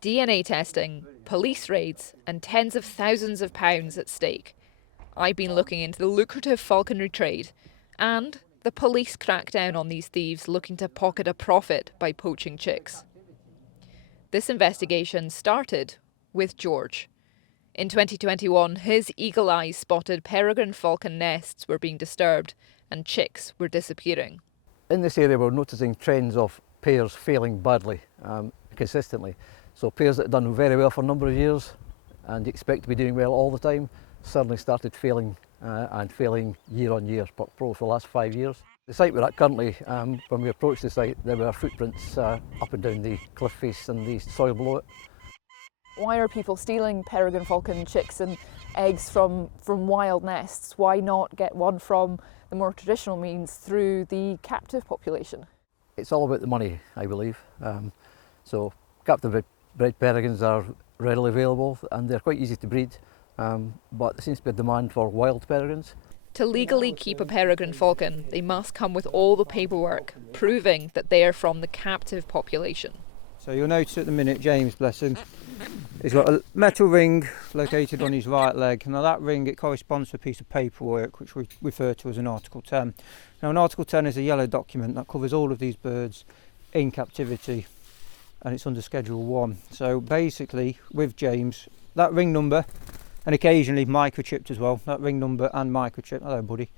DNA testing, police raids, and tens of thousands of pounds at stake. I've been looking into the lucrative falconry trade, and the police crack down on these thieves looking to pocket a profit by poaching chicks. This investigation started with George. In 2021, his eagle eyes spotted peregrine falcon nests were being disturbed and chicks were disappearing. In this area we're noticing trends of pairs failing badly, consistently. So pairs that have done very well for a number of years and expect to be doing well all the time suddenly started failing and failing year on year, probably for the last 5 years. The site we're at currently, when we approached the site, there were footprints up and down the cliff face and the soil below it. Why are people stealing peregrine falcon chicks and eggs from wild nests? Why not get one from the more traditional means through the captive population? It's all about the money, I believe. So captive bred peregrines are readily available and they're quite easy to breed, but there seems to be a demand for wild peregrines. To legally keep a peregrine falcon, they must come with all the paperwork, proving that they are from the captive population. So you'll notice at the minute, James, bless him, he's got a metal ring located on his right leg. Now that ring, it corresponds to a piece of paperwork which we refer to as an Article 10. Now an Article 10 is a yellow document that covers all of these birds in captivity, and it's under Schedule 1. So basically, with James, that ring number, and occasionally microchipped as well, that ring number and microchip, hello buddy,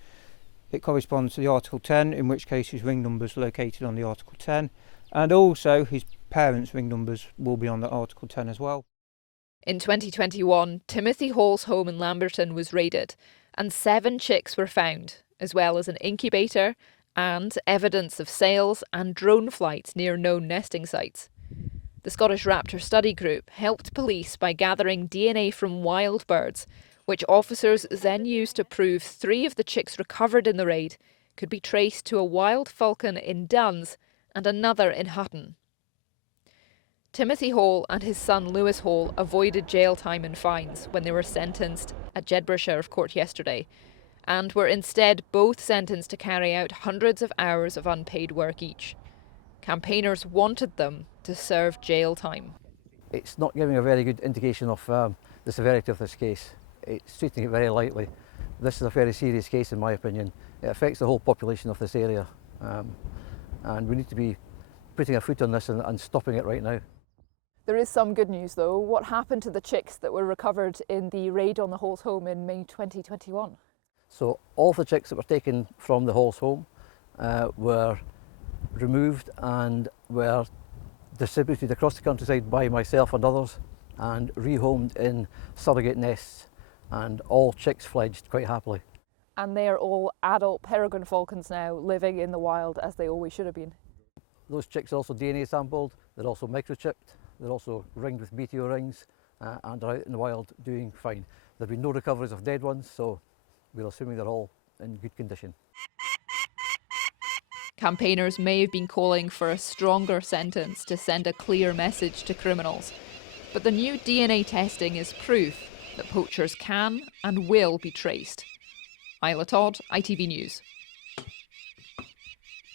it corresponds to the Article 10, in which case his ring number's located on the Article 10, and also his parents' ring numbers will be on the Article 10 as well. In 2021, Timothy Hall's home in Lamberton was raided, and 7 chicks were found, as well as an incubator and evidence of sales and drone flights near known nesting sites. The Scottish Raptor Study Group helped police by gathering DNA from wild birds, which officers then used to prove 3 of the chicks recovered in the raid could be traced to a wild falcon in Duns and another in Hutton. Timothy Hall and his son Lewis Hall avoided jail time and fines when they were sentenced at Jedburgh Sheriff Court yesterday, and were instead both sentenced to carry out hundreds of hours of unpaid work each. Campaigners wanted them to serve jail time. It's not giving a very good indication of the severity of this case. It's treating it very lightly. This is a very serious case in my opinion. It affects the whole population of this area, and we need to be putting our foot on this and stopping it right now. There is some good news though. What happened to the chicks that were recovered in the raid on the Hall's home in May 2021? So all of the chicks that were taken from the Hall's home were removed and were distributed across the countryside by myself and others and rehomed in surrogate nests, and all chicks fledged quite happily. And they are all adult peregrine falcons now, living in the wild as they always should have been. Those chicks are also DNA sampled, they're also microchipped, they're also ringed with BTO rings and are out in the wild doing fine. There have been no recoveries of dead ones, so we're assuming they're all in good condition. Campaigners may have been calling for a stronger sentence to send a clear message to criminals, but the new DNA testing is proof that poachers can and will be traced. Isla Todd, ITV News.